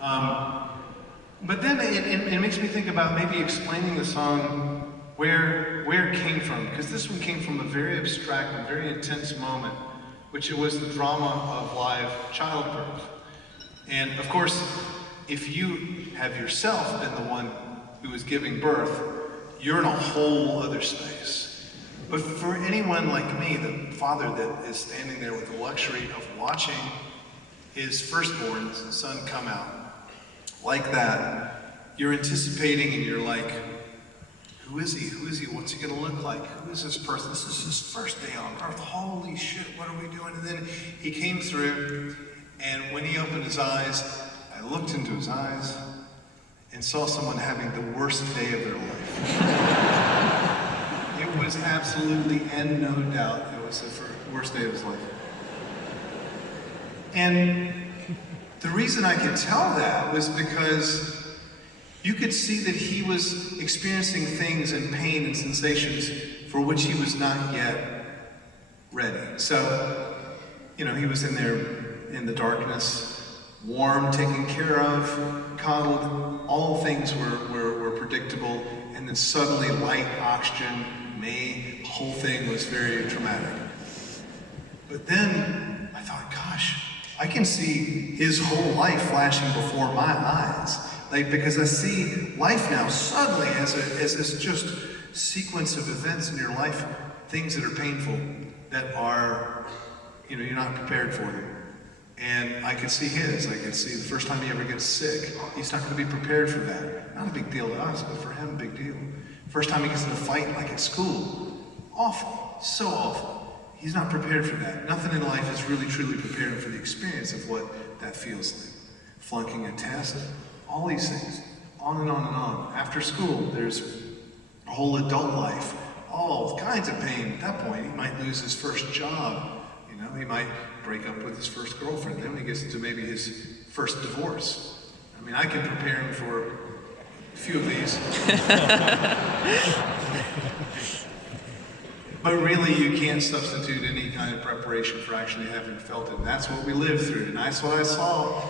Um, but then it makes me think about maybe explaining the song where it came from, because this one came from a very abstract and very intense moment, which it was the drama of live childbirth. And of course, if you have yourself been the one who is giving birth, you're in a whole other space. But for anyone like me, the father that is standing there with the luxury of watching his firstborn son come out like that, you're anticipating and you're like, who is he? Who is he? What's he gonna look like? Who is this person? This is his first day on earth. Holy shit, what are we doing? And then he came through, and when he opened his eyes, I looked into his eyes and saw someone having the worst day of their life. It was absolutely, and no doubt, it was the worst day of his life. And the reason I could tell that was because you could see that he was experiencing things and pain and sensations for which he was not yet ready. So, he was in there in the darkness, warm, taken care of, coddled, all things were predictable, and then suddenly light, oxygen, the whole thing was very traumatic. But then I thought, gosh, I can see his whole life flashing before my eyes. Because I see life now suddenly as this just sequence of events in your life, things that are painful, that are, you're not prepared for them. And I could see his. I could see the first time he ever gets sick, he's not going to be prepared for that. Not a big deal to us, but for him, a big deal. First time he gets in a fight, like at school, awful, so awful. He's not prepared for that. Nothing in life is really, truly prepared him for the experience of what that feels like. Flunking a test, all these things, on and on and on. After school, there's a whole adult life, all kinds of pain. At that point, he might lose his first job. He might break up with his first girlfriend. Then when he gets into maybe his first divorce. I can prepare him for a few of these. But really, you can't substitute any kind of preparation for actually having felt it. And that's what we lived through. And that's what I saw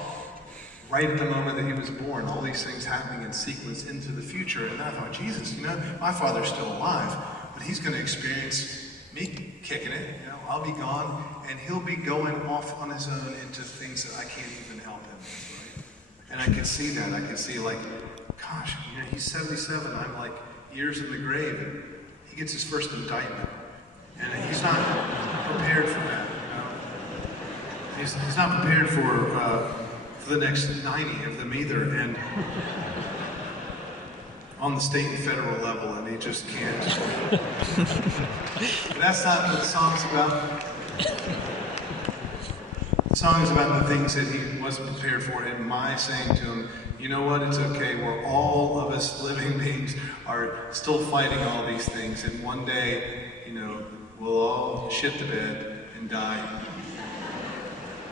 right at the moment that he was born. All these things happening in sequence into the future. And I thought, Jesus, my father's still alive, but he's going to experience me kicking it. I'll be gone, and he'll be going off on his own into things that I can't even help him with, right? And I could see that. I could see, gosh, he's 77. I'm like years in the grave. And he gets his first indictment, and he's not prepared for that. He's not prepared for the next 90 of them either. And on the state and federal level, and he just can't. But that's not what the song's about. The song is about the things that he wasn't prepared for, and my saying to him, you know what, it's okay. We're all of us living beings are still fighting all these things, and one day, we'll all shit the bed and die.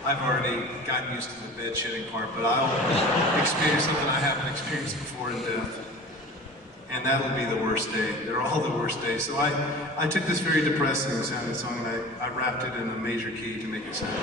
I've already gotten used to the bed shitting part, but I'll experience something I haven't experienced before in death. And that'll be the worst day. They're all the worst days. So I took this very depressing sounding song and I wrapped it in a major key to make it sound.